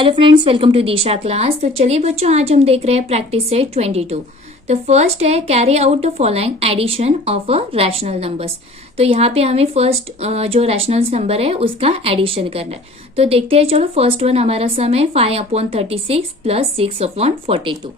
Hello friends, welcome to Disha class. तो चलिए बच्चों, आज हम देख रहे हैं प्रैक्टिस सेट 22। तो फर्स्ट है carry out the following addition of a rational numbers. तो यहाँ पे हमें फर्स्ट जो रैशनल नंबर है उसका एडिशन करना है। तो देखते हैं, चलो फर्स्ट वन हमारा सम है 5/36 प्लस 6/42।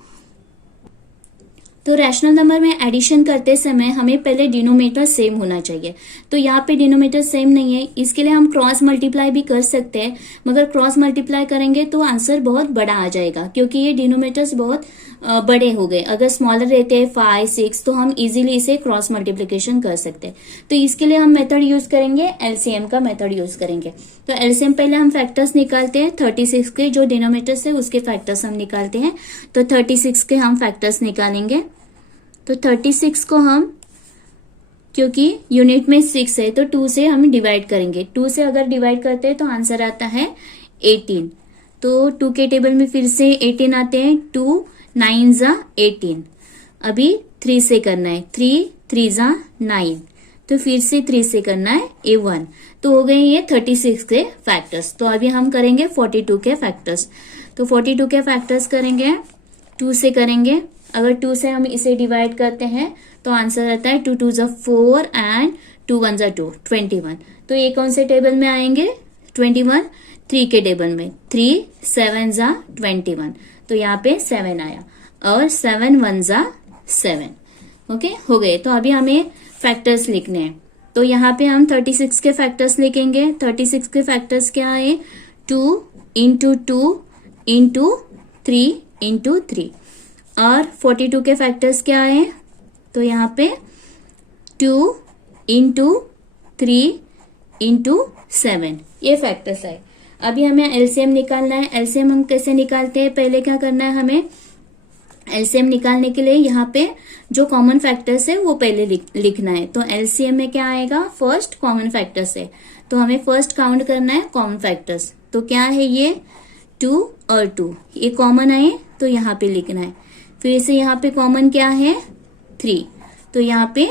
तो रैशनल नंबर में एडिशन करते समय हमें पहले डिनोमिनेटर सेम होना चाहिए। तो यहाँ पे डिनोमिनेटर सेम नहीं है, इसके लिए हम क्रॉस मल्टीप्लाई भी कर सकते हैं, मगर क्रॉस मल्टीप्लाई करेंगे तो आंसर बहुत बड़ा आ जाएगा, क्योंकि ये डिनोमिनेटर्स बहुत बड़े हो गए। अगर स्मॉलर रहते हैं 5, 6 तो हम इजीली इसे क्रॉस मल्टीप्लिकेशन कर सकते हैं। तो इसके लिए हम मेथड यूज करेंगे, एलसीएम का मेथड यूज करेंगे। तो एलसीएम पहले हम फैक्टर्स निकालते हैं। 36 के जो डिनोमिनेटर्स है उसके फैक्टर्स हम निकालते हैं। तो 36 के हम फैक्टर्स निकालेंगे। तो 36 को हम, क्योंकि यूनिट में 6 है तो 2 से हम डिवाइड करेंगे। 2 से अगर डिवाइड करते हैं तो आंसर आता है 18। तो 2 के टेबल में फिर से 18 आते हैं। 2 9 जा 18। अभी 3 से करना है। 3 3 जा 9। तो फिर से 3 से करना है A1। तो हो गए ये 36 के फैक्टर्स। तो अभी हम करेंगे 42 के फैक्टर्स। तो 42 के फैक्टर्स करेंगे, 2 से करेंगे। अगर 2 से हम इसे डिवाइड करते हैं तो आंसर आता है 2 2 जा 4 एंड 2 1 जा 2 21। तो ये कौन से टेबल में आएंगे? 21। 3 के टेबल में 3 7 जा 21। तो यहाँ पे 7 आया और 7 1 जा 7। ओके, हो गए। तो अभी हमें फैक्टर्स लिखने हैं। तो यहाँ पे हम 36 के फैक्टर्स लिखेंगे। 36 के फैक्टर्स क्या है? 2 इंटू 2 इंटू 3 इंटू 3। और 42 के फैक्टर्स क्या है? तो यहाँ पे 2 इंटू 3 इंटू 7 ये फैक्टर्स है। अभी हमें एलसीएम निकालना है। एलसीएम हम कैसे निकालते हैं? पहले क्या करना है, हमें एलसीएम निकालने के लिए यहाँ पे जो कॉमन फैक्टर्स है वो पहले लिखना है। तो एलसीएम में क्या आएगा? फर्स्ट कॉमन फैक्टर्स है। तो हमें फर्स्ट काउंट करना है कॉमन फैक्टर्स। तो क्या है ये? 2 और 2 ये कॉमन आए तो यहाँ पे लिखना है। फिर से यहाँ पे कॉमन क्या है? 3। तो यहाँ पे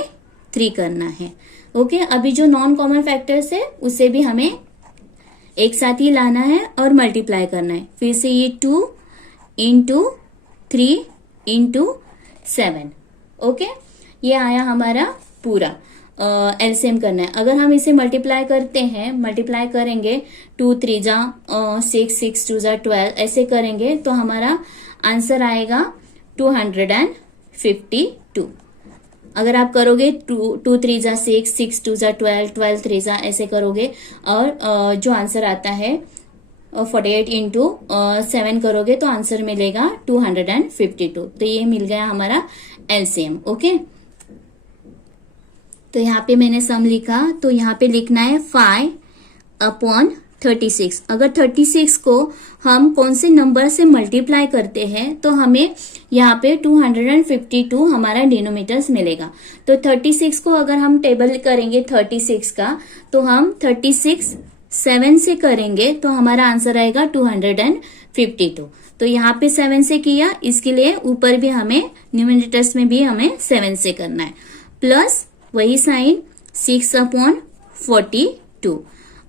3 करना है। ओके, अभी जो नॉन कॉमन फैक्टर्स है उसे भी हमें एक साथ ही लाना है और मल्टीप्लाई करना है। फिर से ये 2 इंटू 3 इंटू 7। ओके, ये आया हमारा पूरा। एलसीएम करना है। अगर हम इसे मल्टीप्लाई करते हैं, मल्टीप्लाई करेंगे 2 3 जा 6 6 2 जा 12 ऐसे करेंगे तो हमारा आंसर आएगा 252। अगर आप करोगे 2 3 जा 6 6 2 जा 12 12 3 जा ऐसे करोगे और जो आंसर आता है 48 इंटू 7 करोगे तो आंसर मिलेगा 252। तो ये मिल गया हमारा एलसीएम। ओके, तो यहाँ पे मैंने सम लिखा। तो यहाँ पे लिखना है 5/36। अगर 36 को हम कौन से नंबर से मल्टीप्लाई करते हैं तो हमें यहाँ पे 252 हमारा डिनोमिनेटर्स मिलेगा। तो 36 को अगर हम टेबल करेंगे 36 का, तो हम 36 7 से करेंगे तो हमारा आंसर आएगा 252। तो यहाँ पे 7 से किया, इसके लिए ऊपर भी हमें न्यूमिनेटर्स में भी हमें 7 से करना है। प्लस वही साइन 6/42।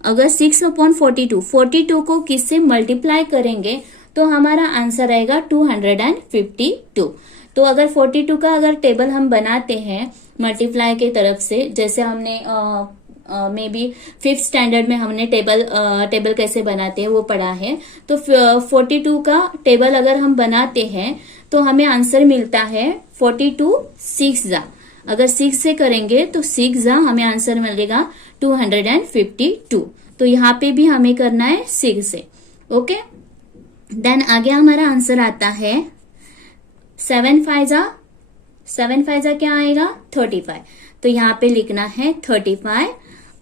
अगर 6/42 को किससे मल्टीप्लाई करेंगे तो हमारा आंसर आएगा 252। तो अगर 42 का अगर टेबल हम बनाते हैं मल्टीप्लाई के तरफ से, जैसे हमने मे बी 5th स्टैंडर्ड में हमने टेबल कैसे बनाते हैं वो पढ़ा है। तो 42 का टेबल अगर हम बनाते हैं तो हमें आंसर मिलता है 42 6 जा। अगर 6 से करेंगे तो 6 जा हमें आंसर मिलेगा 252। तो यहाँ पे भी हमें करना है 6 से। ओके, देन आगे हमारा आंसर आता है 7 5 जा क्या आएगा? 35। तो यहाँ पे लिखना है 35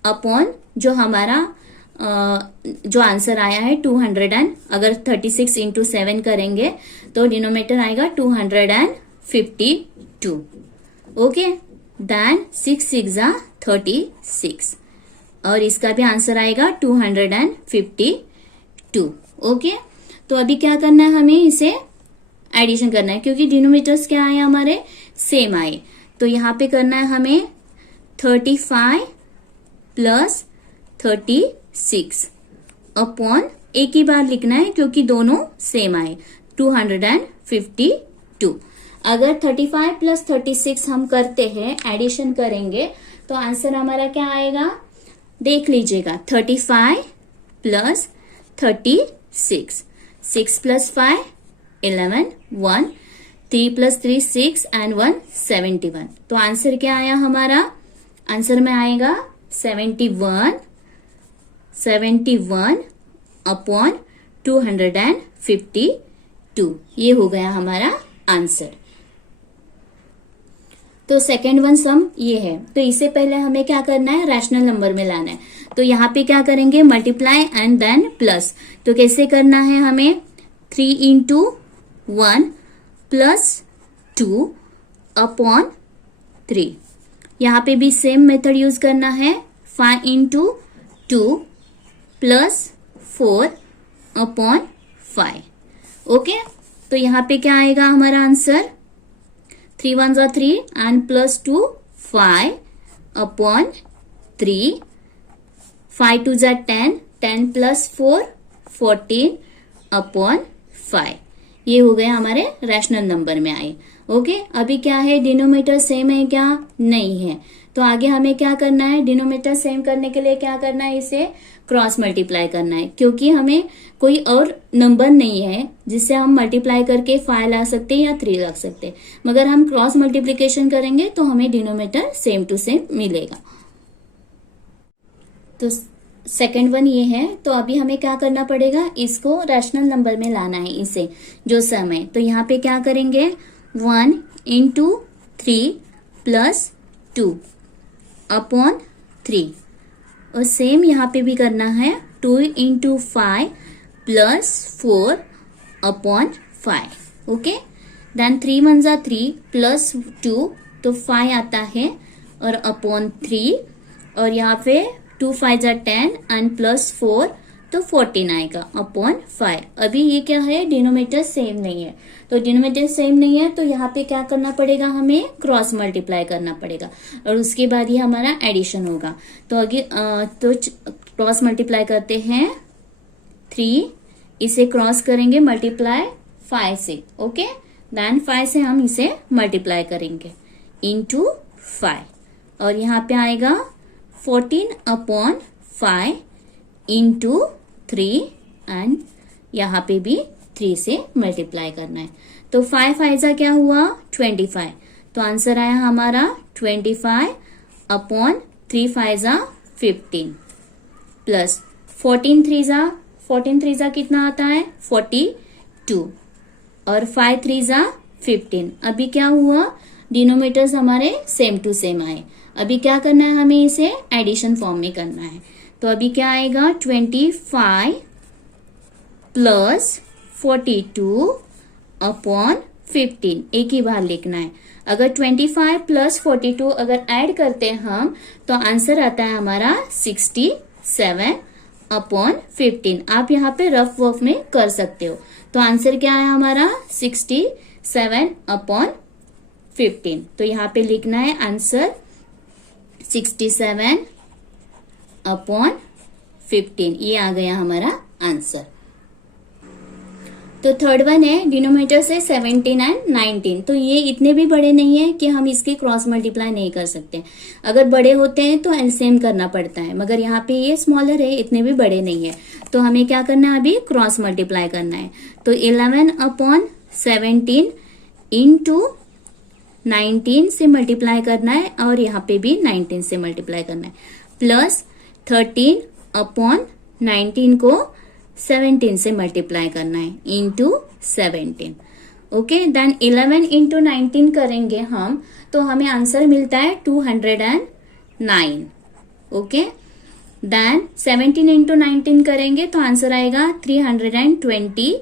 अपॉन जो हमारा जो आंसर आया है 200 अगर 36 इंटू 7 करेंगे तो डिनोमिनेटर आएगा 252। ओके, देन 6 6 जा 36 और इसका भी आंसर आएगा 252। ओके, तो अभी क्या करना है, हमें इसे एडिशन करना है क्योंकि डिनोमिनेटर्स क्या आए हमारे? सेम आए। तो यहाँ पे करना है हमें 35 प्लस 36 अपॉन एक ही बार लिखना है क्योंकि दोनों सेम आए, 252। अगर 35 प्लस 36 हम करते हैं, एडिशन करेंगे, तो आंसर हमारा क्या आएगा, देख लीजिएगा, 35 प्लस 36, 6 प्लस 5 11, 1, 3 प्लस 3 6 एंड 1 71। तो आंसर क्या आया हमारा, आंसर में आएगा 71 अपॉन 252। ये हो गया हमारा आंसर। तो सेकेंड वन सम ये है। तो इससे पहले हमें क्या करना है, रैशनल नंबर में लाना है। तो यहाँ पे क्या करेंगे, मल्टीप्लाई एंड देन प्लस। तो कैसे करना है हमें, 3 इंटू 1 प्लस 2 अपॉन 3। यहाँ पे भी सेम मेथड यूज करना है, 5 इंटू 2 प्लस 4 अपॉन 5। ओके, तो यहाँ पे क्या आएगा हमारा आंसर, 3 1 जा 3 एंड प्लस 2 5 अपॉन 3, 5 2 जा 10, 10 प्लस 4 14 अपॉन 5। ये हो गया हमारे रैशनल नंबर में आए। ओके, अभी क्या है, डिनोमिनेटर सेम है क्या, नहीं है। तो आगे हमें क्या करना है, डिनोमिनेटर सेम करने के लिए क्या करना है, इसे क्रॉस मल्टीप्लाई करना है, क्योंकि हमें कोई और नंबर नहीं है जिससे हम मल्टीप्लाई करके 5 ला सकते हैं या 3 ला सकते हैं। मगर हम क्रॉस मल्टीप्लीकेशन करेंगे तो हमें डिनोमिनेटर सेम टू सेम मिलेगा। तो सेकेंड वन ये है। तो अभी हमें क्या करना पड़ेगा, इसको रैशनल नंबर में लाना है, इसे जो सम है। तो यहाँ पे क्या करेंगे, 1 इंटू 3 प्लस 2 अपॉन 3, और सेम यहाँ पे भी करना है, 2 into 5 plus 4 upon 5। Okay, then 3 1 जा 3 प्लस 2 तो 5 आता है, और अपॉन 3, और यहाँ पे 2 5 जा 10 एंड प्लस 4 तो 14 आएगा अपॉन 5। अभी ये क्या है, डिनोमिनेटर सेम नहीं है। तो डिनोमिनेटर सेम नहीं है तो यहाँ पे क्या करना पड़ेगा, हमें क्रॉस मल्टीप्लाई करना पड़ेगा, और उसके बाद ये हमारा एडिशन होगा। तो आगे तो क्रॉस मल्टीप्लाई करते हैं, 3 इसे क्रॉस करेंगे मल्टीप्लाई 5 से। ओके, देन 5 से हम इसे मल्टीप्लाई करेंगे इंटू 5, और यहाँ पे आएगा 14 अपॉन 5 इंटू 3, एंड यहाँ पे भी 3 से मल्टीप्लाई करना है। तो 5 5 जा क्या हुआ, 25। तो आंसर आया हमारा 25 अपॉन 3 5 जा 15 प्लस 14 3 जा कितना आता है, 42, और 5 3 जा 15। अभी क्या हुआ, डिनोमिनेटर्स हमारे सेम टू सेम आए। अभी क्या करना है, हमें इसे एडिशन फॉर्म में करना है। तो अभी क्या आएगा, 25 प्लस 42 अपॉन 15, एक ही बार लिखना है। अगर 25 प्लस 42 अगर ऐड करते हैं हम, तो आंसर आता है हमारा 67 अपॉन 15। आप यहाँ पे रफ वर्क में कर सकते हो। तो आंसर क्या है हमारा, 67 अपॉन 15। तो यहाँ पे लिखना है आंसर 67 अपॉन 15। ये आ गया हमारा आंसर। तो थर्ड वन है, डिनोमिनेटर से 17 एंड 19। तो ये इतने भी बड़े नहीं है कि हम इसके क्रॉस मल्टीप्लाई नहीं कर सकते। अगर बड़े होते हैं तो एलसीएम करना पड़ता है, मगर यहाँ पे ये स्मॉलर है, इतने भी बड़े नहीं है। तो हमें क्या करना है, अभी क्रॉस मल्टीप्लाई करना है। तो 11 अपॉन 17 इंटू 19 से मल्टीप्लाई करना है, और यहाँ पे भी 19 से मल्टीप्लाई करना है, प्लस 13 अपॉन 19 को 17 से मल्टीप्लाई करना है इंटू 17। ओके, देन 11 इंटू 19 करेंगे हम, तो हमें आंसर मिलता है 209। ओके, देन 17 इंटू 19 करेंगे तो आंसर आएगा 323।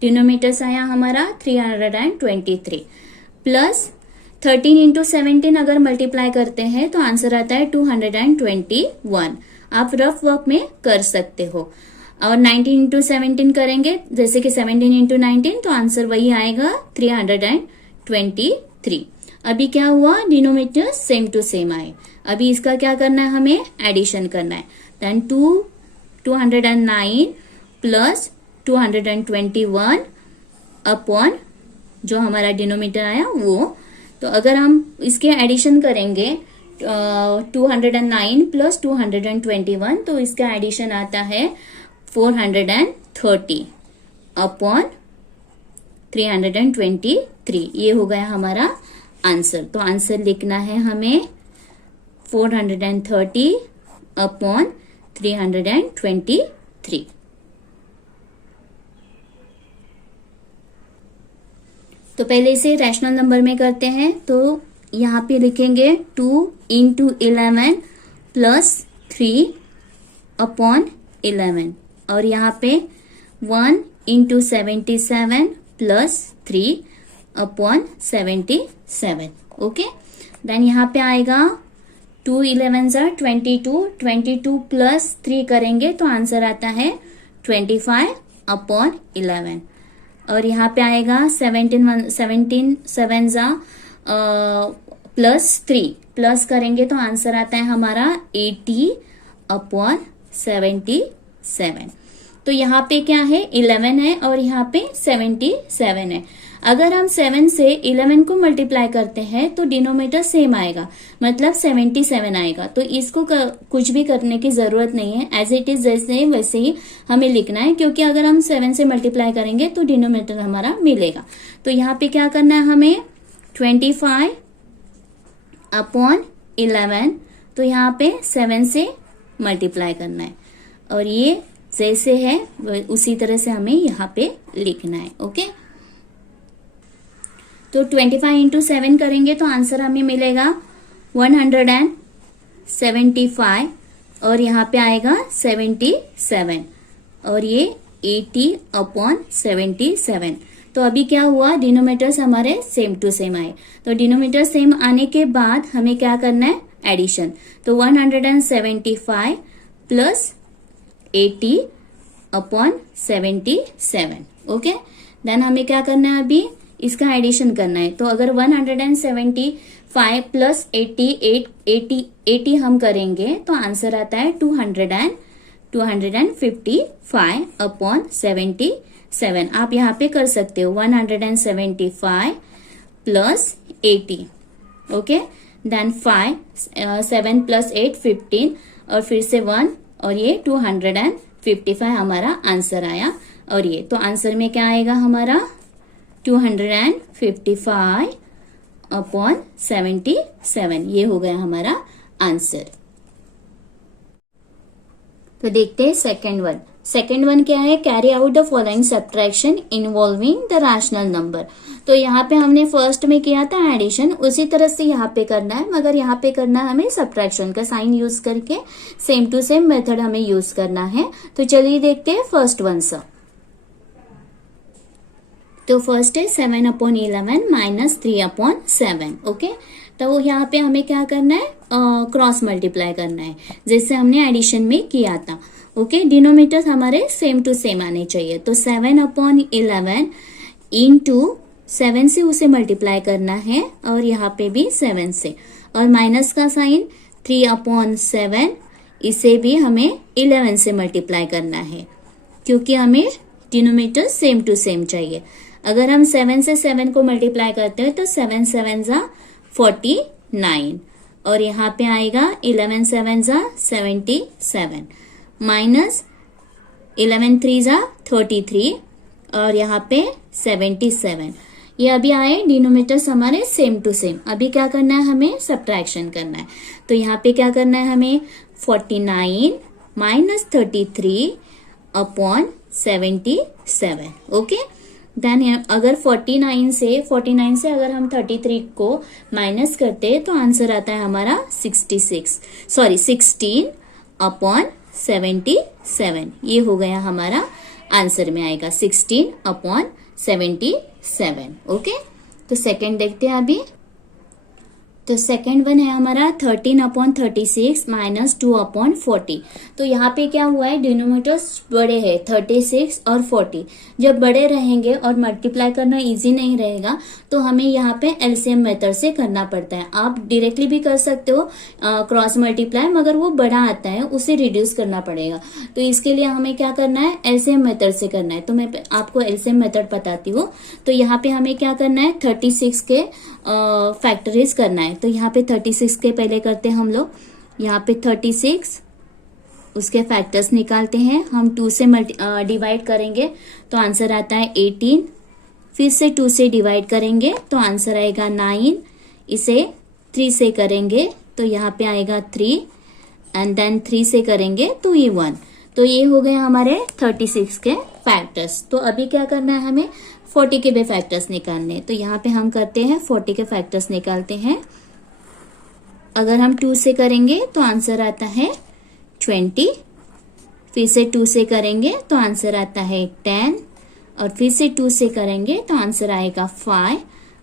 डिनोमिनेटर्स आया हमारा 323, प्लस 13 इंटू 17 अगर मल्टीप्लाई करते हैं तो आंसर आता है 221। आप रफ वर्क में कर सकते हो। और 19 इंटू 17 करेंगे, जैसे कि 17 इंटू 19, तो आंसर वही आएगा 323। अभी क्या हुआ, डिनोमिनेटर सेम टू सेम आए। अभी इसका क्या करना है, हमें एडिशन करना है। देन 209 प्लस 221 अपॉन जो हमारा डिनोमिनेटर आया वो। तो अगर हम इसके एडिशन करेंगे 209 प्लस 221, तो इसका एडिशन आता है 430 अपॉन 323। ये हो गया हमारा आंसर। तो आंसर लिखना है हमें 430 अपॉन 323। तो पहले इसे रैशनल नंबर में करते हैं। तो यहाँ पे लिखेंगे 2 इंटू 11 प्लस 3 अपॉन 11, और यहाँ पे 1 into 77 plus 3 upon 77। Okay, then यहाँ पे आएगा 2 11 22, 22 प्लस 3 करेंगे तो आंसर आता है 25 अपॉन 11। और यहाँ पे आएगा 17 7 प्लस 3 प्लस करेंगे तो आंसर आता है हमारा 80 अपॉन 77। तो यहाँ पे क्या है 11 है और यहाँ पे 77 है। अगर हम 7 से 11 को मल्टीप्लाई करते हैं तो डिनोमिनेटर सेम आएगा, मतलब 77 आएगा। तो इसको कुछ भी करने की जरूरत नहीं है, एज इट इज जैसे वैसे ही हमें लिखना है, क्योंकि अगर हम 7 से मल्टीप्लाई करेंगे तो डिनोमिनेटर हमारा मिलेगा। तो यहाँ पे क्या करना है हमें 25 अपॉन 11, तो यहाँ पे 7 से मल्टीप्लाई करना है, और ये जैसे है उसी तरह से हमें यहाँ पे लिखना है। ओके, तो 25 इंटू 7 करेंगे तो आंसर हमें मिलेगा 175, और यहाँ पे आएगा 77, और ये 80 अपॉन 77। तो अभी क्या हुआ, डिनोमिनेटर्स हमारे सेम टू सेम आए। तो डिनोमिनेटर सेम आने के बाद हमें क्या करना है, एडिशन। तो 175 प्लस 80 अपॉन 77। ओके, देन हमें क्या करना है, अभी इसका एडिशन करना है। तो अगर 175 प्लस 80 हम करेंगे तो आंसर आता है 255 अपॉन 77। आप यहाँ पे कर सकते हो 175 प्लस 80। ओके, देन 5 7 प्लस 8 15, और फिर से 1, और ये 255 हमारा आंसर आया। और ये तो आंसर में क्या आएगा हमारा 255 अपॉन 77। ये हो गया हमारा आंसर। तो देखते हैं सेकेंड वन। सेकेंड वन क्या है, carry out the following subtraction involving the rational number. तो यहाँ पे हमने फर्स्ट में किया था एडिशन, उसी तरह से यहाँ पे करना है, मगर यहाँ पे करना है हमें सब्ट्रैक्शन का साइन यूज करके। सेम टू सेम मेथड हमें यूज करना है। तो चलिए देखते हैं फर्स्ट वन सा। तो फर्स्ट है 7 अपॉन 11 माइनस 3 अपॉन 7। ओके, तो यहाँ पे हमें क्या करना है, क्रॉस मल्टीप्लाई करना है, जैसे हमने एडिशन में किया था। ओके, डिनोमिनेटर हमारे सेम टू सेम आने चाहिए। तो 7 अपॉन 11 इंटू 7 से उसे मल्टीप्लाई करना है, और यहाँ पे भी 7 से, और माइनस का साइन 3 अपॉन 7, इसे भी हमें 11 से मल्टीप्लाई करना है, क्योंकि हमें डिनोमिनेटर सेम टू सेम चाहिए। अगर हम 7 से 7 को मल्टीप्लाई करते हैं तो 7 7 49, और यहाँ पे आएगा 11 7 77, माइनस 11 3 33, और यहाँ पे 77। ये अभी आए डिनोमिनेटर्स हमारे सेम टू सेम। अभी क्या करना है, हमें सब्ट्रैक्शन करना है। तो यहाँ पे क्या करना है हमें 49 माइनस 33 अपॉन 77। ओके, देन अगर 49 से अगर हम 33 को माइनस करते हैं तो आंसर आता है हमारा 16 अपॉन 77। ये हो गया हमारा आंसर में आएगा 16 अपॉन 77। ओके, तो सेकंड देखते हैं अभी। तो सेकेंड वन है हमारा 13/36 माइनस 2/40। तो यहाँ पे क्या हुआ है, डिनोमिनेटर्स बड़े हैं 36 और 40। जब बड़े रहेंगे और मल्टीप्लाई करना इजी नहीं रहेगा तो हमें यहाँ पे एलसीएम मेथड से करना पड़ता है। आप डायरेक्टली भी कर सकते हो क्रॉस मल्टीप्लाई, मगर वो बड़ा आता है, उसे रिड्यूस करना पड़ेगा। तो इसके लिए हमें क्या करना है, एलसीएम मेथड से करना है। तो मैं आपको एलसीएम मेथड बताती हूँ। तो यहाँ पे हमें क्या करना है, 36 के फैक्टराइज करना है। तो यहाँ पे 36 के पहले करते हैं हम लोग। यहाँ पे 36 उसके फैक्टर्स निकालते हैं हम। 2 से डिवाइड करेंगे तो आंसर आता है 18। फिर से 2 से डिवाइड करेंगे तो आंसर आएगा 9। इसे 3 से करेंगे तो यहाँ पे आएगा 3 एंड देन 3 से करेंगे तो ये 1। तो ये हो गए हमारे 36 के फैक्टर्स। तो अभी क्या करना है, हमें 40 के भी फैक्टर्स निकालने हैं। तो यहाँ पे हम करते हैं 40 के फैक्टर्स निकालते हैं। अगर हम 2 से करेंगे तो आंसर आता है 20। फिर से 2 से करेंगे तो आंसर आता है 10 और फिर से 2 से करेंगे तो आंसर आएगा 5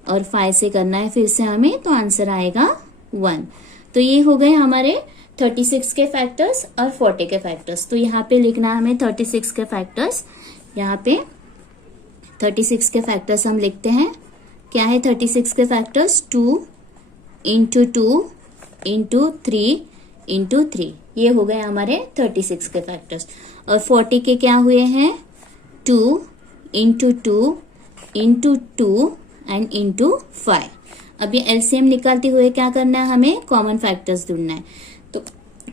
और 5 से करना है फिर से हमें तो आंसर आएगा 1। तो ये हो गए हमारे 36 के फैक्टर्स और 40 के फैक्टर्स। तो यहाँ पे लिखना है हमें 36 के फैक्टर्स। यहाँ पे 36 के फैक्टर्स हम लिखते हैं। क्या है 36 के फैक्टर्स, 2 इंटू 2 इंटू 3 इंटू 3। ये हो गए हमारे 36 के फैक्टर्स। और 40 के क्या हुए हैं, 2 इंटू 2 इंटू 2 एंड इंटू 5। अभी एलसीएम निकालते हुए क्या करना है, हमें कॉमन फैक्टर्स ढूंढना है। तो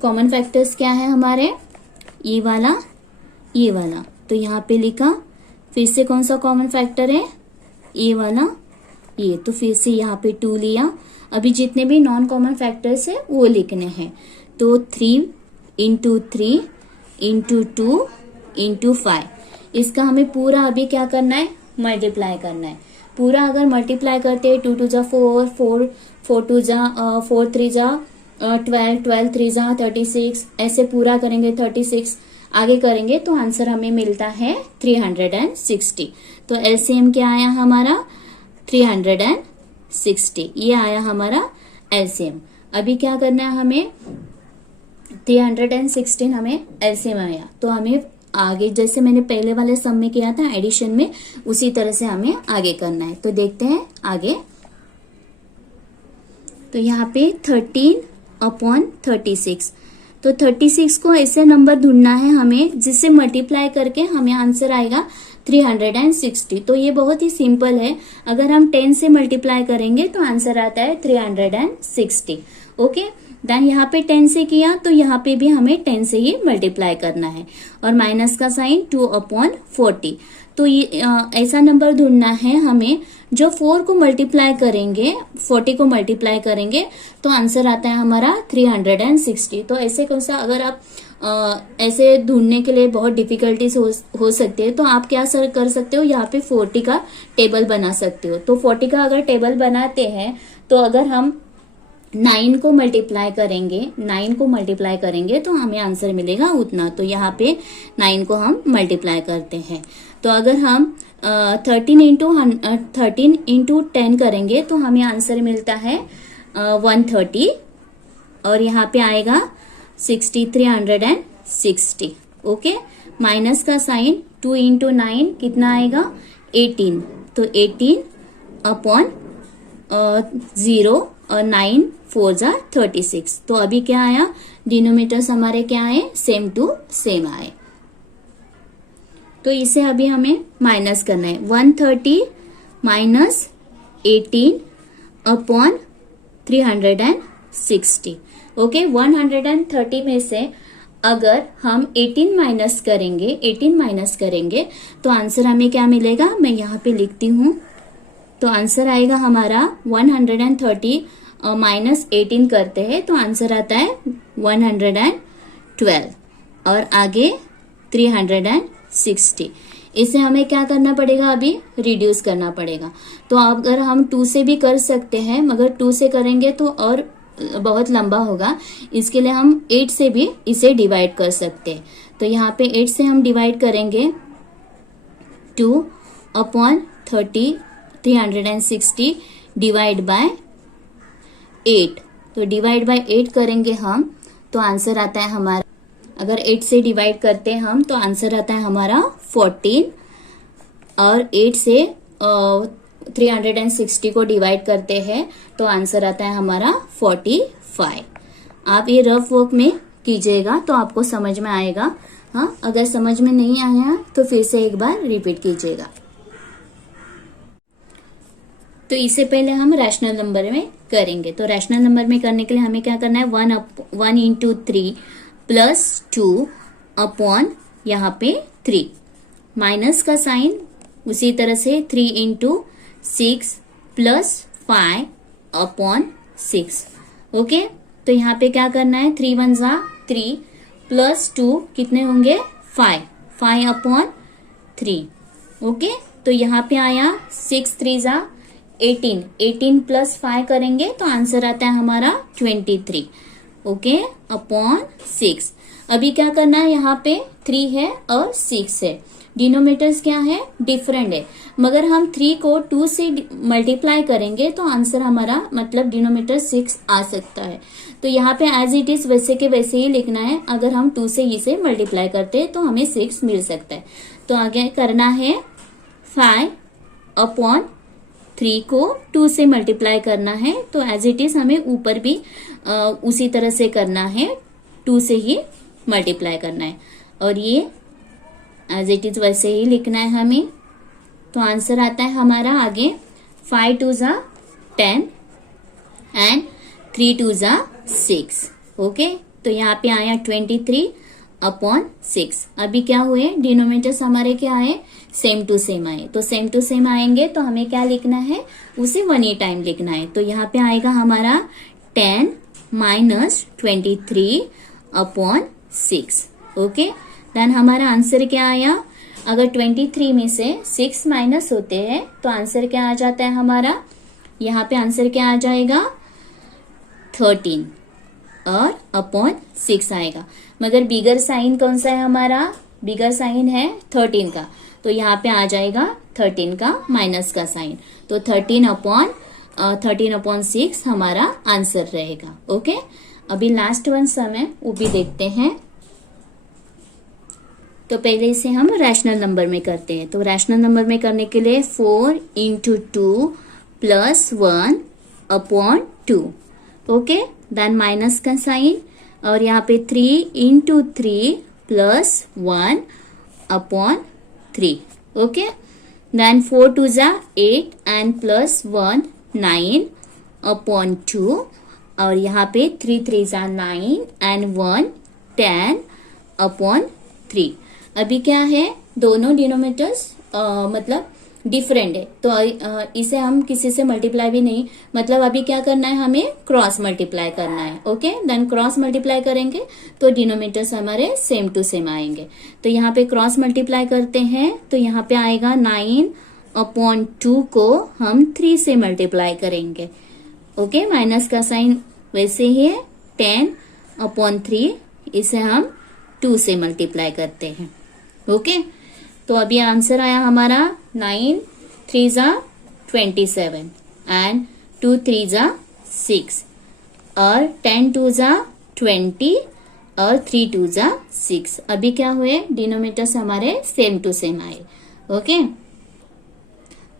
कॉमन फैक्टर्स क्या है हमारे, ये वाला ये वाला। तो यहाँ पे लिखा, फिर से कौन सा कॉमन फैक्टर है, ये वाला ये। तो फिर से यहाँ पे 2 लिया। अभी जितने भी नॉन कॉमन फैक्टर्स है वो लिखने हैं। तो 3 इंटू 3 इंटू 2 इंटू 5। इसका हमें पूरा अभी क्या करना है, मल्टीप्लाई करना है। पूरा अगर मल्टीप्लाई करते हैं 2 2 जा 4, 4 2 जा 4 3 जा 12, 12 3 जा 36, ऐसे पूरा करेंगे 36 आगे करेंगे तो आंसर हमें मिलता है 360। तो एलसीएम क्या आया हमारा, 360। ये आया हमारा एलसीएम। अभी क्या करना है हमें, 316 हमें एलसीएम आया। तो हमें आगे जैसे मैंने पहले वाले सम में किया था एडिशन में, उसी तरह से हमें आगे करना है। तो देखते हैं आगे। तो यहाँ पे 13/36। तो 36 को ऐसे नंबर ढूंढना है हमें जिससे मल्टीप्लाई करके हमें आंसर आएगा 360। तो ये बहुत ही सिंपल है। अगर हम 10 से मल्टीप्लाई करेंगे तो आंसर आता है 360। ओके, देन यहाँ पे 10 से किया तो यहाँ पे भी हमें 10 से ही मल्टीप्लाई करना है और माइनस का साइन 2/40। तो ये ऐसा नंबर ढूंढना है हमें जो 4 को मल्टीप्लाई करेंगे, 40 को मल्टीप्लाई करेंगे तो आंसर आता है हमारा 360। तो ऐसे कौन सा, अगर आप ऐसे ढूंढने के लिए बहुत डिफिकल्टीज हो सकती है तो आप क्या सर कर सकते हो, यहाँ पे 40 का टेबल बना सकते हो। तो 40 का अगर टेबल बनाते हैं तो अगर हम 9 को मल्टीप्लाई करेंगे तो हमें आंसर मिलेगा उतना। तो यहाँ पे 9 को हम मल्टीप्लाई करते हैं। तो अगर हम 13 इंटू 10 करेंगे तो हमें आंसर मिलता है 130 और यहाँ पे आएगा 360। ओके, माइनस का साइन 2 इंटू 9 कितना आएगा 18। तो 18/0 और 9 4 जा 36। तो अभी क्या आया, डिनोमिनेटर्स हमारे क्या आए, सेम टू सेम आए। तो इसे अभी हमें माइनस करना है। 130 माइनस 18/360। ओके, 130 में से अगर हम 18 माइनस करेंगे तो आंसर हमें क्या मिलेगा, मैं यहाँ पे लिखती हूँ। तो आंसर आएगा हमारा 130 माइनस 18 करते हैं तो आंसर आता है 112 और आगे 360। इसे हमें क्या करना पड़ेगा, अभी रिड्यूस करना पड़ेगा। तो अगर हम 2 से भी कर सकते हैं मगर 2 से करेंगे तो और बहुत लंबा होगा, इसके लिए हम 8 से भी इसे डिवाइड कर सकते हैं। तो यहाँ पे 8 से हम डिवाइड करेंगे 2/30 360 डिवाइड बाय 8, तो डिवाइड बाय 8 करेंगे हम तो आंसर आता है हमारा, अगर 8 से डिवाइड करते हैं हम तो आंसर आता है हमारा 14, और 8 से 360 को डिवाइड करते हैं तो आंसर आता है हमारा 45। आप ये रफ वर्क में कीजिएगा तो आपको समझ में आएगा। हाँ, अगर समझ में नहीं आया तो फिर से एक बार रिपीट कीजिएगा। तो इससे पहले हम रैशनल नंबर में करेंगे। तो रैशनल नंबर में करने के लिए हमें क्या करना है, 1 इंटू 3 प्लस 2 अपॉन यहाँ पे 3, माइनस का साइन उसी तरह से 3 इंटू 6 प्लस 5 अपॉन 6। ओके, तो यहाँ पे क्या करना है, 3 1 जा 3 प्लस 2 कितने होंगे 5 अपॉन 3। ओके, तो यहाँ पे आया 6 3 जा 18 प्लस 5 करेंगे तो आंसर आता है हमारा 23। Okay, upon 6। अभी क्या करना है, यहाँ पे 3 है और 6 है, डिनोमिनेटर्स क्या है, डिफरेंट है, मगर हम 3 को 2 से मल्टीप्लाई करेंगे तो आंसर हमारा मतलब डिनोमिनेटर 6 आ सकता है। तो यहाँ पे एज इट इज वैसे के वैसे ही लिखना है, अगर हम 2 से इसे मल्टीप्लाई करते हैं तो हमें 6 मिल सकता है। तो आगे करना है 5 अपॉन 3 को 2 से मल्टीप्लाई करना है, तो एज इट इज हमें ऊपर भी उसी तरह से करना है, 2 से ही मल्टीप्लाई करना है, और ये एज इट इज वैसे ही लिखना है हमें। तो आंसर आता है हमारा आगे 5 2 जा 10 एंड 3 2 जा 6। ओके, तो यहाँ पे आया 23 अपॉन 6। अभी क्या हुए, डिनोमिनेटर्स हमारे क्या आए, सेम टू सेम आए। तो सेम टू सेम आएंगे तो हमें क्या लिखना है, उसे 1 ही टाइम लिखना है। तो यहाँ पे आएगा हमारा 10 माइनस 23 अपॉन 6। ओके, देन हमारा आंसर क्या आया, अगर 23 में से 6 माइनस होते हैं तो आंसर क्या आ जाता है हमारा, यहाँ पे आंसर क्या आ जाएगा 13 और अपॉन 6 आएगा, मगर बिगर साइन कौन सा है हमारा, बिगर साइन है 13 का, तो यहाँ पे आ जाएगा 13 का माइनस का साइन, तो 13 अपॉन 6 हमारा आंसर रहेगा। ओके, अभी लास्ट वन सम है वो भी देखते हैं। तो पहले इसे हम रैशनल नंबर में करते हैं। तो रैशनल नंबर में करने के लिए 4 into 2 plus 1 upon 2। Okay, then minus का साइन, और यहाँ पे 3 into 3 plus 1 upon 3। Okay, then 4 2 जा 8 एंड प्लस 1 9 अपॉन 2, और यहाँ पे 3 3 जा 9 एंड 1 10 अपॉन 3। अभी क्या है, दोनों डिनोमिनेटर्स मतलब डिफरेंट है, तो इसे हम किसी से मल्टीप्लाई भी नहीं, मतलब अभी क्या करना है, हमें क्रॉस मल्टीप्लाई करना है। ओके, देन क्रॉस मल्टीप्लाई करेंगे तो डिनोमिनेटर्स हमारे सेम टू सेम आएंगे। तो यहाँ पे क्रॉस मल्टीप्लाई करते हैं तो यहाँ पे आएगा 9 अपॉन 2 को हम 3 से मल्टीप्लाई करेंगे। ओके, माइनस का साइन वैसे ही है, 10 अपॉन 3 इसे हम 2 से मल्टीप्लाई करते हैं। ओके, तो अभी आंसर आया हमारा 9 3 जा 27 एंड 2 3 जा 6 और 10 2 जा 20 और 3 2 जा 6। अभी क्या हुए, डिनोमिनेटर्स हमारे सेम टू सेम आए। ओके,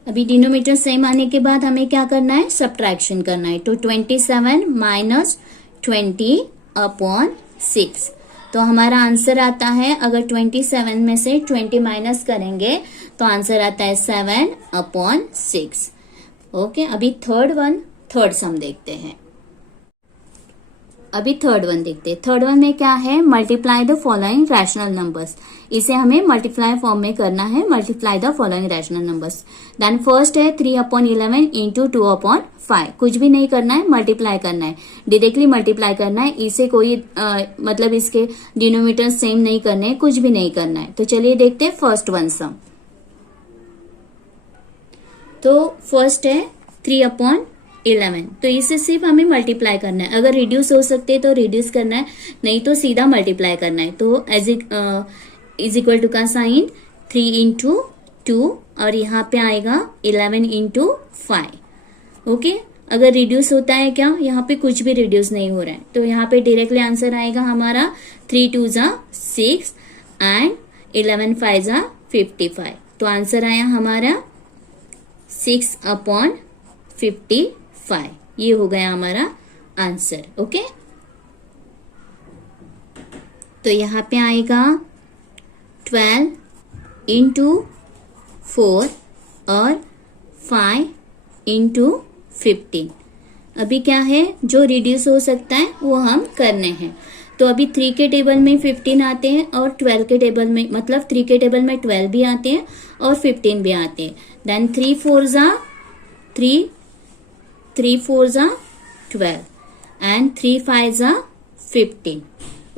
अभी डिनोमिनेटर सेम आने के बाद हमें क्या करना है, सब्ट्रैक्शन करना है। तो 27 माइनस 20 अपॉन 6, तो हमारा आंसर आता है, अगर 27 में से 20 माइनस करेंगे तो आंसर आता है 7 अपॉन 6। ओके, अभी थर्ड सम देखते हैं। अभी थर्ड वन देखते हैं। थर्ड वन में क्या है, multiply the following rational numbers. इसे हमें मल्टीप्लाई फॉर्म में करना है, multiply the following rational numbers. Then first है 3 अपॉन 11 इंटू 2 अपॉन 5। कुछ भी नहीं करना है, मल्टीप्लाई करना है, डायरेक्टली मल्टीप्लाई करना है। इसे कोई मतलब इसके डिनोमिनेटर सेम नहीं करने हैं, कुछ भी नहीं करना है। तो चलिए देखते हैं फर्स्ट वन सम। तो फर्स्ट है 3 अपॉन 11, तो इसे सिर्फ हमें मल्टीप्लाई करना है। अगर रिड्यूस हो सकते तो रिड्यूस करना है, नहीं तो सीधा मल्टीप्लाई करना है। तो एज इज इक्वल टू का साइन 3 इंटू 2 और यहाँ पे आएगा 11 इंटू 5। ओके, अगर रिड्यूस होता है क्या, यहाँ पे कुछ भी रिड्यूस नहीं हो रहा है, तो यहाँ पे डायरेक्टली आंसर आएगा हमारा 3 2 जा 6 एंड 11 5 जा 55। तो आंसर आया हमारा 6/55। ये हो गया हमारा आंसर। ओके, तो यहाँ पे आएगा 12 इंटू 4 और 5 इंटू 15। अभी क्या है, जो रिड्यूस हो सकता है वो हम करने हैं। तो अभी 3 के टेबल में 15 आते हैं और 12 के टेबल में, मतलब 3 के टेबल में 12 भी आते हैं और 15 भी आते हैं। देन 3 4 जा 3, 3 4 जा 12 एंड 3 5 जा 15।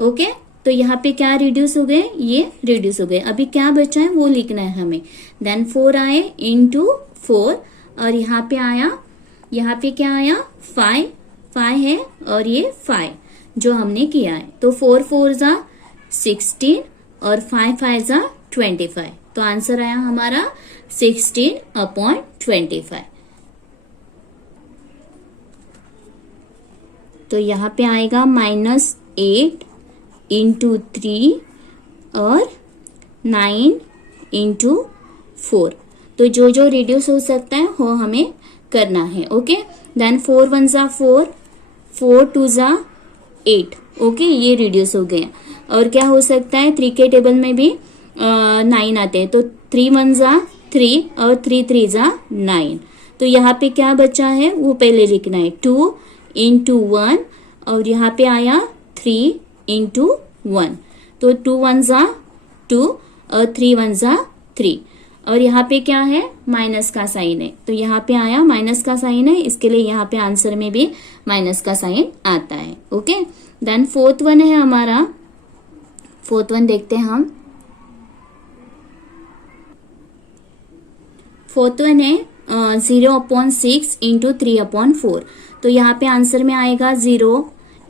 ओके, तो यहाँ पे क्या रिड्यूस हो गए, ये रिड्यूस हो गए। अभी क्या बचा है वो लिखना है हमें। देन 4 आए इंटू 4 और यहाँ पे आया, यहाँ पे क्या आया 5 है और ये 5 जो हमने किया है। तो 4 4 जा 16 और 5 5 जा 25। तो आंसर आया हमारा 16/25। तो यहाँ पे आएगा -8 इंटू 3 और 9 इंटू 4। तो जो जो रिड्यूस हो सकता है वो हमें करना है। ओके, देन 4 1 जा 4, 4 2 जा 8। ओके, ये रिड्यूस हो गया। और क्या हो सकता है, 3 के टेबल में भी 9 आते हैं, तो 3 1 जा 3 और 3 3 जा 9। तो यहाँ पे क्या बचा है वो पहले लिखना है, 2 इंटू 1 और यहाँ पे आया 3 इंटू 1। तो 2 1 जा 2 और 3 1 जा 3 और यहाँ पे क्या है, माइनस का साइन है, तो यहाँ पे आया माइनस का साइन है, इसके लिए यहाँ पे आंसर में भी माइनस का साइन आता है। ओके, देन 4th वन है हमारा, 4th वन देखते हैं हम। 4th वन है 0/6 इंटू 3/4। तो यहाँ पे आंसर में आएगा 0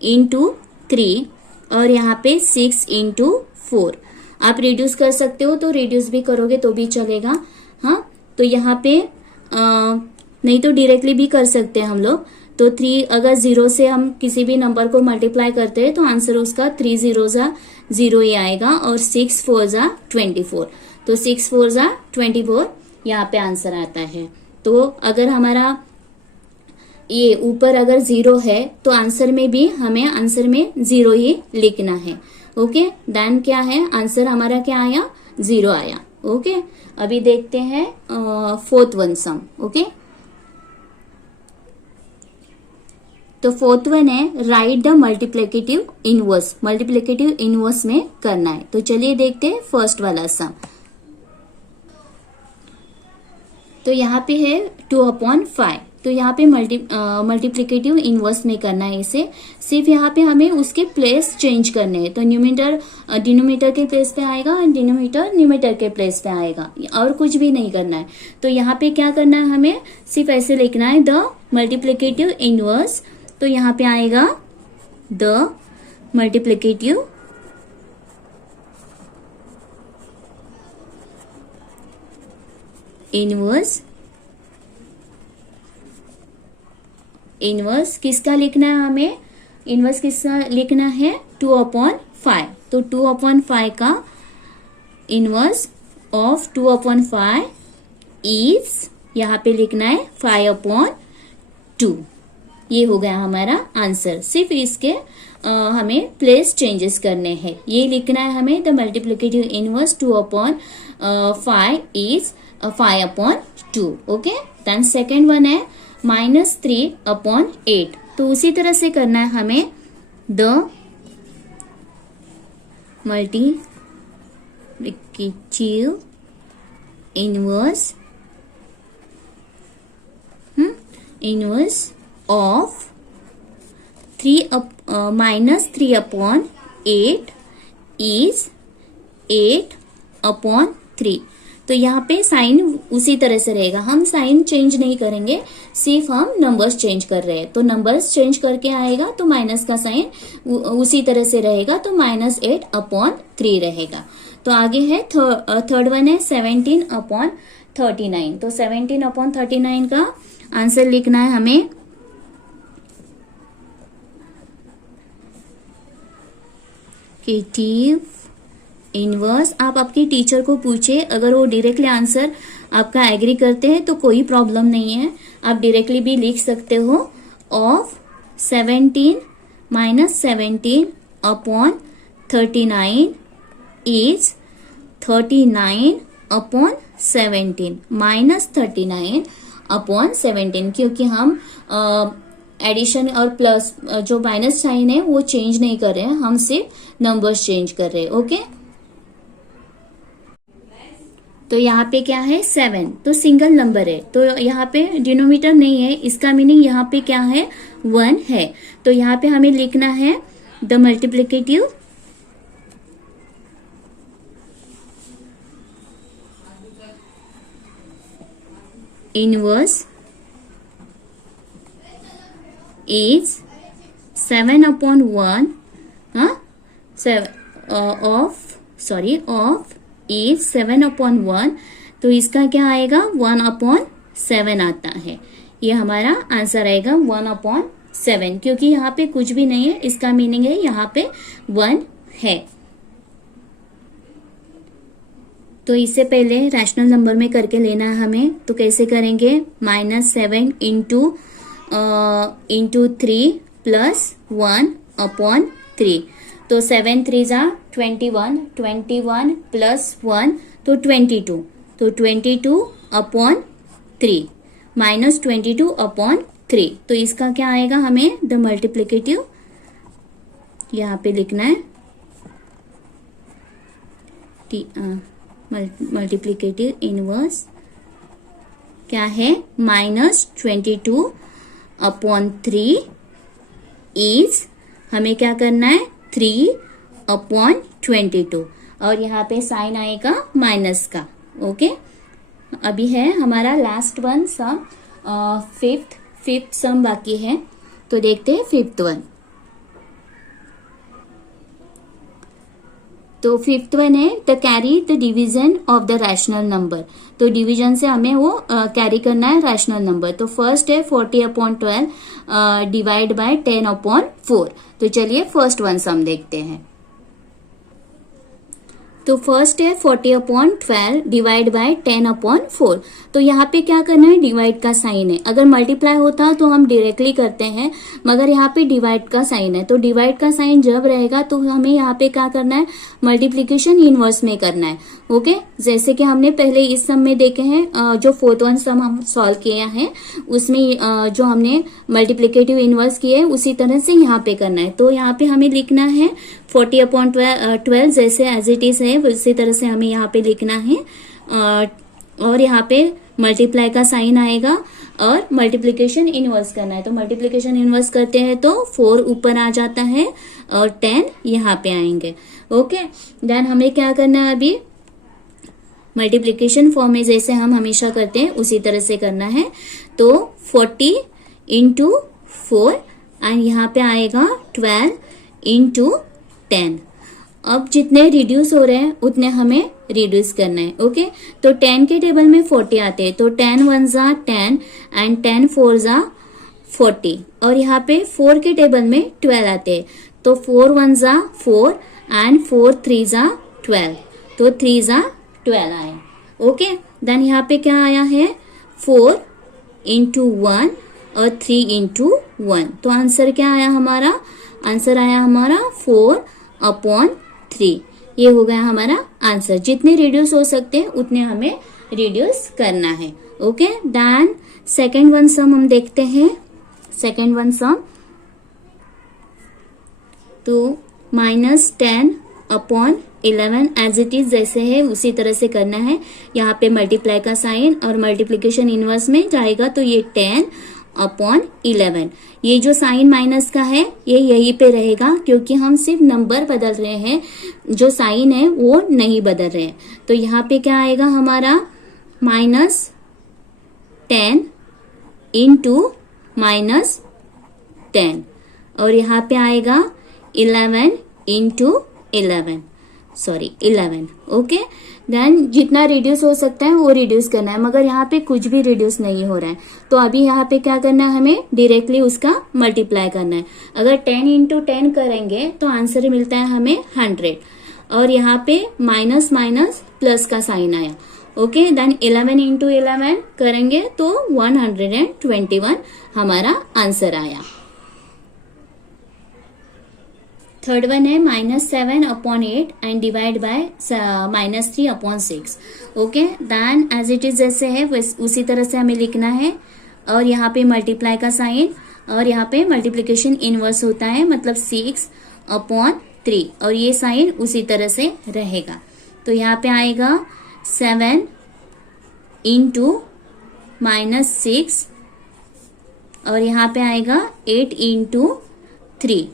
इंटू 3 और यहाँ पे 6 इंटू 4। आप रिड्यूस कर सकते हो तो रिड्यूस भी करोगे तो भी चलेगा। हाँ, तो यहाँ पे नहीं तो डायरेक्टली भी कर सकते हैं हम लोग। तो 3 अगर 0 से हम किसी भी नंबर को मल्टीप्लाई करते हैं तो आंसर उसका 3 0 जा 0 ही आएगा और 6 4 जा 24। तो 6 4 जा 24 यहाँ पे आंसर आता है। तो अगर हमारा ये ऊपर अगर 0 है तो आंसर में भी हमें आंसर में 0 ही लिखना है। ओके, देन क्या है, आंसर हमारा क्या आया, 0 आया। ओके, अभी देखते हैं 4th वन सम। ओके, तो 4th वन है right the multiplicative inverse. Multiplicative inverse में करना है। तो चलिए देखते हैं फर्स्ट वाला सम। तो यहाँ पे है 2/5। तो यहाँ पे मल्टीप्लिकेटिव इनवर्स में करना है इसे। सिर्फ यहाँ पे हमें उसके प्लेस चेंज करने हैं। तो न्यूमरेटर डिनोमिनेटर के प्लेस पे आएगा और डिनोमिनेटर न्यूमरेटर के प्लेस पे आएगा, और कुछ भी नहीं करना है। तो यहाँ पे क्या करना है, हमें सिर्फ ऐसे लिखना है द मल्टीप्लिकेटिव इनवर्स। तो यहाँ पे आएगा द मल्टीप्लिकेटिव इनवर्स। इनवर्स किसका लिखना है हमें, इनवर्स किसका लिखना है, 2/5। तो 2/5 का इनवर्स ऑफ 2/5 इज, यहाँ पे लिखना है 5/2। ये हो गया हमारा आंसर। सिर्फ इसके हमें प्लेस चेंजेस करने हैं। ये लिखना है हमें the multiplicative inverse 2/5 is 5/2। Okay, then second one है -3/8। तो उसी तरह से करना है हमें the multiplicative inverse of -3/8 is 8/3। तो यहाँ पे साइन उसी तरह से रहेगा, हम साइन चेंज नहीं करेंगे, सिर्फ हम नंबर्स चेंज कर रहे हैं। तो नंबर्स चेंज करके आएगा तो माइनस का साइन उसी तरह से रहेगा, तो -8/3 रहेगा। तो आगे है थर्ड वन है 17/39। तो 17/39 का आंसर लिखना है हमें इनवर्स। आप आपके टीचर को पूछे, अगर वो डायरेक्टली आंसर आपका एग्री करते हैं तो कोई प्रॉब्लम नहीं है, आप डायरेक्टली भी लिख सकते हो। Of 17 minus 17 upon 39 is 39 upon 17 minus 39 upon 17, क्योंकि हम एडिशन और प्लस जो माइनस साइन है वो चेंज नहीं कर रहे हैं, हम सिर्फ नंबर्स चेंज कर रहे हैं। ओके, तो यहाँ पे क्या है 7, तो सिंगल नंबर है, तो यहाँ पे डिनोमिनेटर नहीं है, इसका मीनिंग यहाँ पे क्या है 1 है। तो यहाँ पे हमें लिखना है the multiplicative inverse is 7 upon 1 of is 7 upon 1, तो इसका क्या आएगा 1 upon 7 आता है। ये हमारा आंसर आएगा 1 upon 7, क्योंकि यहाँ पे कुछ भी नहीं है, इसका मीनिंग है यहाँ पे 1 है। तो इससे पहले रैशनल नंबर में करके लेना है हमें, तो कैसे करेंगे, -7 इंटू 3 प्लस 1 अपॉन 3, तो 7 3 जा 21, 21 प्लस 1 तो 22, तो 22 अपॉन 3 माइनस 22 अपॉन 3, तो इसका क्या आएगा, हमें द मल्टीप्लिकेटिव यहाँ पे लिखना है, मल्टीप्लिकेटिव इनवर्स क्या है -22 अपॉन 3 इज, हमें क्या करना है 3 अपॉन 22, और यहाँ पे साइन आएगा माइनस का। ओके, अभी है हमारा लास्ट वन सम, फिफ्थ सम बाकी है, तो देखते हैं फिफ्थ वन। तो फिफ्थ वन है the carry the division of the rational number, तो डिवीजन से हमें वो कैरी करना है रैशनल नंबर। तो फर्स्ट है 40 अपॉन 12 डिवाइड बाय 10 अपॉन 4, तो चलिए फर्स्ट वन सम देखते हैं। तो फर्स्ट है 40 अपॉन 12 डिवाइड बाय 10 अपॉन 4, तो यहाँ पे क्या करना है, डिवाइड का साइन है। अगर मल्टीप्लाई होता तो हम डायरेक्टली करते हैं, मगर यहाँ पे डिवाइड का साइन है, तो डिवाइड का साइन जब रहेगा तो हमें यहाँ पे क्या करना है, मल्टीप्लीकेशन इनवर्स में करना है। ओके, जैसे कि हमने पहले इस सम में देखे हैं, जो फोर्थ वन सम हम सॉल्व किए हैं उसमें जो हमने मल्टीप्लीकेटिव इनवर्स किए उसी तरह से यहाँ पे करना है। तो यहाँ पे हमें लिखना है 40 अपॉन 12 जैसे एज इट इज है उसी तरह से हमें यहाँ पे लिखना है, और यहाँ पे मल्टीप्लाई का साइन आएगा और मल्टीप्लिकेशन इनवर्स करना है। तो मल्टीप्लिकेशन इनवर्स करते हैं तो 4 ऊपर आ जाता है और 10 यहाँ पे आएंगे। ओके, देन हमें क्या करना है, अभी मल्टीप्लिकेशन फॉर्म में जैसे हम हमेशा करते हैं उसी तरह से करना है। तो 40 इंटू 4 एंड यहाँ पे आएगा 12 इंटू 10। अब जितने रिड्यूस हो रहे हैं उतने हमें रिड्यूस करना है। ओके, तो 10 के टेबल में 40 आते हैं, तो 10 1 जा 10 एंड 10 4 जा 40, और यहाँ पे 4 के टेबल में 12 आते हैं, तो 4 1 जा 4 एंड 4 3 जा 12, तो 3 जा 12 आया। ओके, देन यहाँ पे क्या आया है 4 इंटू 1 और 3 इंटू 1, तो आंसर क्या आया हमारा, आंसर आया हमारा 4 अपॉन 3, ये हो गया हमारा आंसर। जितने रिड्यूस हो सकते हैं उतने हमें रिड्यूस करना है। ओके, देन सेकेंड वन सम हम देखते हैं। सेकेंड वन सम, तो -10 अपॉन 11 एज इट इज जैसे है उसी तरह से करना है। यहाँ पे मल्टीप्लाई का साइन और मल्टीप्लिकेशन इनवर्स में जाएगा, तो ये 10 अपॉन 11, ये जो साइन माइनस का है ये यहीं पे रहेगा, क्योंकि हम सिर्फ नंबर बदल रहे हैं, जो साइन है वो नहीं बदल रहे हैं। तो यहाँ पे क्या आएगा हमारा -10 इंटू -10, और यहाँ पे आएगा 11 इंटू 11, सॉरी 11। ओके, देन जितना रिड्यूस हो सकता है वो रिड्यूस करना है, मगर यहाँ पे कुछ भी रिड्यूस नहीं हो रहा है, तो अभी यहाँ पे क्या करना है, हमें डायरेक्टली उसका मल्टीप्लाई करना है। अगर 10 इंटू 10 करेंगे तो आंसर मिलता है हमें 100, और यहाँ पे माइनस माइनस प्लस का साइन आया। ओके, देन 11 इंटू 11 करेंगे तो 121 हमारा आंसर आया। थर्ड वन है -7/8 and divide by -3/6। Okay, then as it is जैसे है उसी तरह से हमें लिखना है, और यहाँ पे मल्टीप्लाई का साइन, और यहाँ पे मल्टीप्लिकेशन इनवर्स होता है, मतलब 6/3, और ये साइन उसी तरह से रहेगा। तो यहाँ पे आएगा 7 इंटू -6, और यहाँ पे आएगा 8 इंटू 3।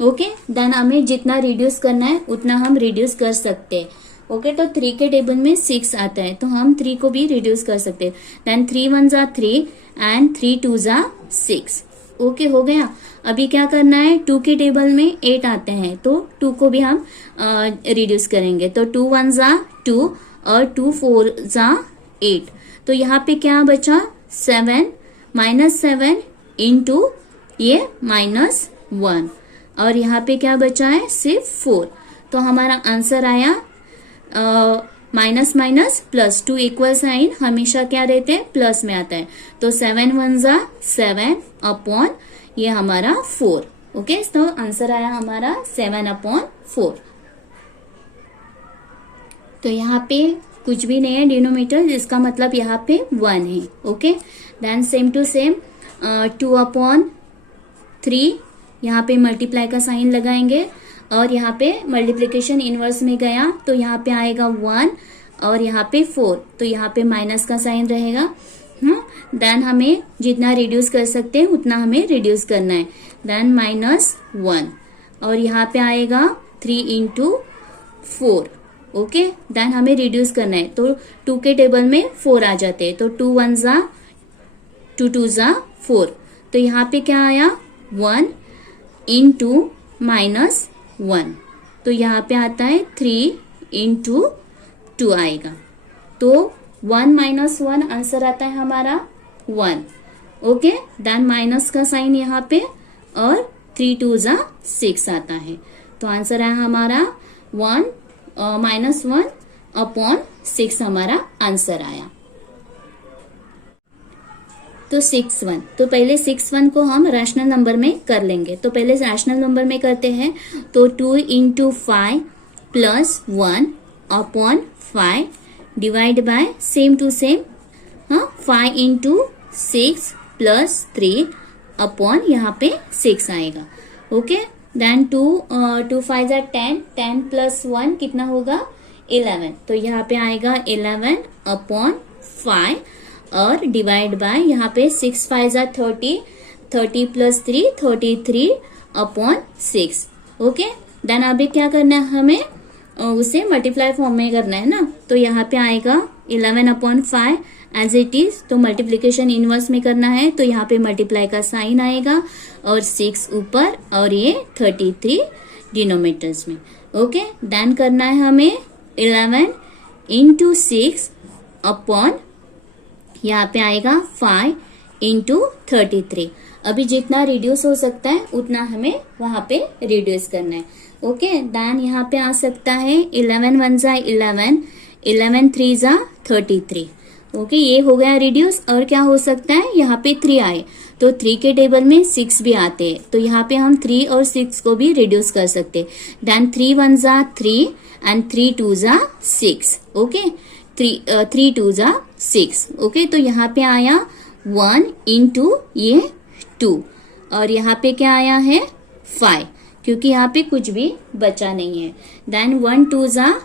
ओके, देन हमें जितना रिड्यूस करना है उतना हम रिड्यूस कर सकते हैं। ओके, तो 3 के टेबल में 6 आता है, तो हम 3 को भी रिड्यूस कर सकते हैं। देन 3 1 जा 3 एंड 3 2 जा 6। ओके, हो गया। अभी क्या करना है, 2 के टेबल में 8 आते हैं, तो 2 को भी हम रिड्यूस करेंगे। तो 2 1 जा 2 और 2 4 जा 8। तो यहाँ पे क्या बचा, 7 -7 इंटू ये -1, और यहाँ पे क्या बचा है, सिर्फ 4। तो हमारा आंसर आया minus minus plus, 2 equal sign हमेशा क्या रहते हैं, प्लस में आता है। तो 7 1 जा 7 अपॉन ये हमारा 4। ओके, तो आंसर आया हमारा 7/4। तो यहाँ पे कुछ भी नहीं है डिनोमिनेटर, जिसका मतलब यहाँ पे 1 है। Okay, then same to same 2/3, यहाँ पे मल्टीप्लाई का साइन लगाएंगे, और यहाँ पे मल्टीप्लिकेशन इनवर्स में गया तो यहाँ पे आएगा 1, और यहाँ पे 4, तो यहाँ पे माइनस का साइन रहेगा। देन हमें जितना रिड्यूस कर सकते हैं उतना हमें रिड्यूस करना है। देन -1, और यहाँ पे आएगा 3 इंटू 4। ओके, देन हमें रिड्यूस करना है, तो 2 के टेबल में 4 आ जाते हैं, तो 2 1 जा 2 2 जा 4। तो यहाँ पे क्या आया, 1 इंटू -1, तो यहाँ पे आता है 3 इंटू 2 आएगा। तो 1 - 1 आंसर आता है हमारा 1। ओके, देन माइनस का साइन यहाँ पे, और 3 2 जा 6 आता है। तो आंसर है हमारा 1 -1/6 हमारा आंसर आया। तो 6/1, तो पहले 6/1 को हम रैशनल नंबर में कर लेंगे। तो पहले रैशनल नंबर में करते हैं, तो 2 into 5 plus 1/5 divide by same to same 5 into 6 plus 3 upon यहाँ पे 6 आएगा। ओके, देन 2 5 जा 10 प्लस 1 कितना होगा, 11। तो यहाँ पे आएगा 11/5, और डिवाइड बाय यहाँ पे 6 5 जा 30 प्लस 3 33/6। ओके, देन अभी क्या करना है, हमें उसे मल्टीप्लाई फॉर्म में करना है ना। तो यहाँ पे आएगा 11/5 एज इट इज, तो मल्टीप्लीकेशन इनवर्स में करना है, तो यहाँ पे मल्टीप्लाई का साइन आएगा, और 6 ऊपर और ये 33 डिनोमिनेटर्स में। ओके, देन करना है हमें 11 इंटू 6 अपॉन यहाँ पे आएगा 5 इंटू 33। अभी जितना रिड्यूस हो सकता है उतना हमें वहां पे रिड्यूस करना है। ओके, देन यहाँ पे आ सकता है 11 1 जा 11, 11 3 जा 33। ओके, ये हो गया रिड्यूस। और क्या हो सकता है, यहाँ पे 3 आए, तो 3 के टेबल में 6 भी आते हैं, तो यहाँ पे हम 3 और 6 को भी रिड्यूस कर सकते हैं। देन 3 1 जा 3 एंड 3 2 जा 6। ओके, 3 2 जा 6। ओके, तो यहाँ पे आया 1 इंटू ये 2, और यहाँ पे क्या आया है 5, क्योंकि यहाँ पे कुछ भी बचा नहीं है। देन 1 2 जा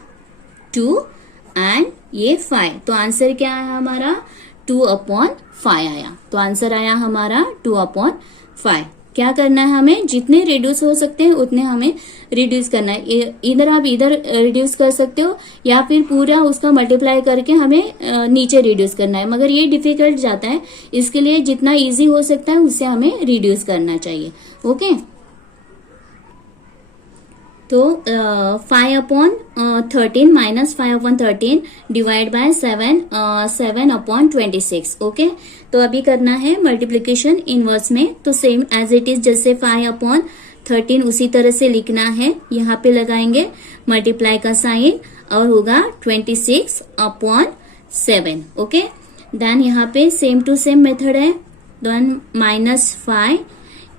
2 एंड ये 5, तो आंसर क्या आया हमारा 2/5 आया। तो आंसर आया हमारा 2/5। क्या करना है, हमें जितने रिड्यूस हो सकते हैं उतने हमें रिड्यूस करना है। इधर आप इधर रिड्यूस कर सकते हो, या फिर पूरा उसका मल्टीप्लाई करके हमें नीचे रिड्यूस करना है, मगर ये डिफिकल्ट जाता है। इसके लिए जितना इजी हो सकता है उससे हमें रिड्यूस करना चाहिए। ओके, तो 5/13 माइनस 5/13 डिवाइड बाय 7/26। ओके, तो अभी करना है मल्टीप्लीकेशन इनवर्स में, तो सेम एज इट इज जैसे 5/13 उसी तरह से लिखना है। यहाँ पे लगाएंगे मल्टीप्लाई का साइन और होगा 26/7। ओके, देन यहाँ पे सेम टू सेम मेथड है, देन -5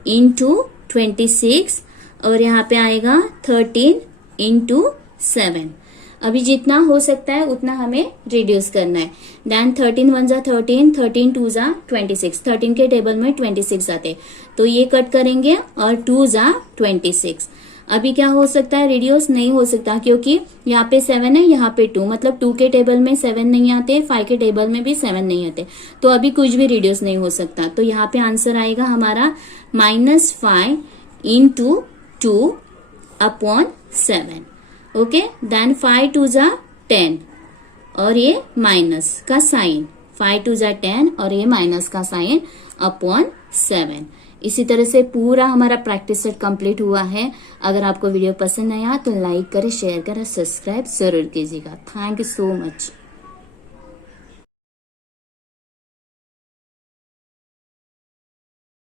इंटू 26 और यहाँ पे आएगा 13 इंटू 7। अभी जितना हो सकता है उतना हमें रिड्यूस करना है। देन 13 1 जा 13, 13 2 जा 26, 13 के टेबल में 26 आते, तो ये कट करेंगे और 2 जा 26। अभी क्या हो सकता है, रिड्यूस नहीं हो सकता क्योंकि यहाँ पे 7 है, यहाँ पे 2, मतलब 2 के टेबल में 7 नहीं आते, 5 के टेबल में भी 7 नहीं आते, तो अभी कुछ भी रिड्यूस नहीं हो सकता। तो यहाँ पे आंसर आएगा हमारा -5 इंटू 2/7। ओके, देन 5 2 जा 10 और ये माइनस का साइन, 5 2 जा 10 और ये माइनस का साइन /7। इसी तरह से पूरा हमारा प्रैक्टिस सेट कंप्लीट हुआ है। अगर आपको वीडियो पसंद आया तो लाइक करें, शेयर करें, सब्सक्राइब जरूर कीजिएगा। Thank you so much.